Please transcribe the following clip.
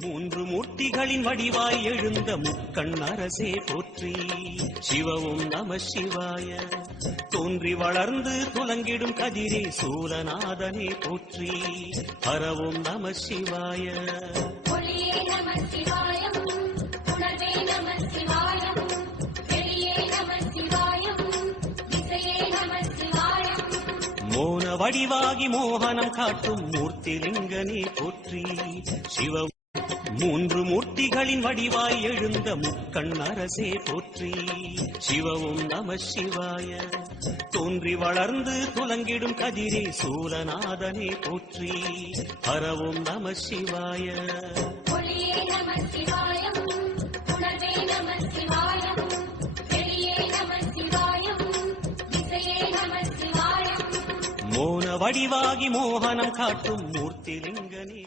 மூன்று மூர்த்திகளின் வடிவாய் எழுந்த முக்கண் அரசே போற்றி. சிவவும் நம சிவாய. தோன்றி வளர்ந்து துலங்கிடும் கதிரே சூலநாதனே போற்றி. ஹரவும் நம சிவாய. நம சிவாயம் உணர்வே நம மோன வடிவாகி மோகனம் காட்டும் மூர்த்திலிங்கனே போற்றி. சிவ மூன்று மூர்த்திகளின் வடிவாய் எழுந்த முக்கண் அரசே போற்றி. சிவவும் நம சிவாய. தோன்றி வளர்ந்து துலங்கிடும் கதிரே சூலநாதனே போற்றி. ஹரவும் நம சிவாய. சிவாயம் உணர்வே நம சிவாயம் மோன வடிவாகி மோகனம் காட்டும் மூர்த்திலிங்கனே